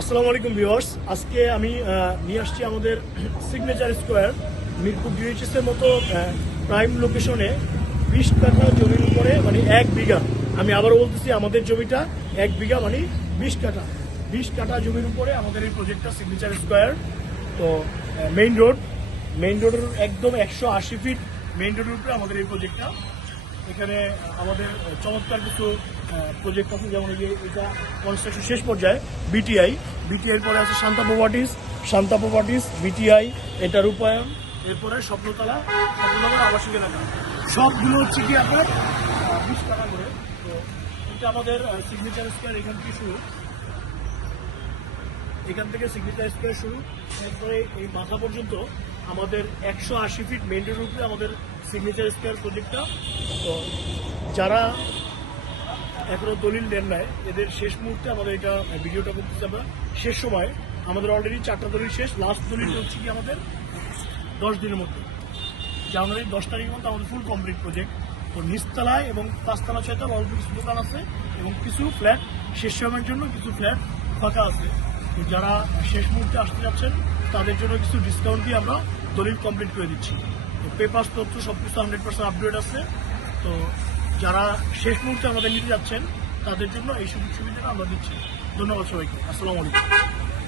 আসসালামু আলাইকুম ভিউয়ার্স, আজকে আমি নিয়ে আসছি আমাদের সিগনেচার স্কোয়ার মিরপুর ডিএইচএস এর মতো প্রাইম লোকেশনে 20 কাঠা জমির উপরে মানে 1 বিঘা। আমি আবারও বলতেছি, আমাদের জমিটা 1 বিঘা মানে 20 কাঠা জমির উপরে আমাদের এই প্রজেক্টটা সিগনেচার স্কোয়ার। তো মেইন রোডের একদম 180 ফিট মেইন রোডের উপরে আমাদের এই প্রজেক্টটা। এখানে আমাদের চমৎকার কিছু প্রজেক্ট আছে, যেমন এই যে এটা কনস্ট্রাকশন শেষ পর্যায়ে বিটিআই পরে আছে শান্তা প্রপার্টিস বিটিআই, এটা রূপায়ণ, এরপরে স্বপ্নতলা আবাসিক এলাকা, সবগুলো হচ্ছে কি আপনার 20 টাকা করে। তো এটা আমাদের সিগনেচার স্কোয়ার এখান থেকে সিগনেচার স্কোয়ার শুরু, এরপরে এই মাথা পর্যন্ত আমাদের 180 ফিট মেইন রোডের উপরে আমাদের সিগনেচার স্কোয়ার প্রজেক্টটা। তো যারা এখনো দলিল দেন নাই, এদের শেষ মুহূর্তে আমাদের এটা ভিডিওটা করতেছি আমরা। শেষ সময় আমাদের অলরেডি 4টা দলিল শেষ, লাস্ট দলিল হচ্ছে কি আমাদের 10 দিনের মধ্যে, জানুয়ারি 10 তারিখের মধ্যে আমাদের ফুল কমপ্লিট প্রজেক্ট। তো নিচতলায় এবং 5তলা 6তলা অল্প কিছু দোকান আছে এবং কিছু ফ্ল্যাট শেষ সময়ের জন্য কিছু ফ্ল্যাট ফাঁকা আছে। তো যারা শেষ মুহূর্তে আসতে যাচ্ছেন তাদের জন্য কিছু ডিসকাউন্ট দিয়ে আমরা দলিল কমপ্লিট করে দিচ্ছি। তো পেপার তথ্য সব কিছু 100% আপডেট আছে। তো যারা শেষ মুহূর্তে আমাদের নিতে যাচ্ছেন তাদের জন্য এই সুযোগ সুবিধাটা আমরা দিচ্ছি। ধন্যবাদ সবাইকে। আসসালামু আলাইকুম।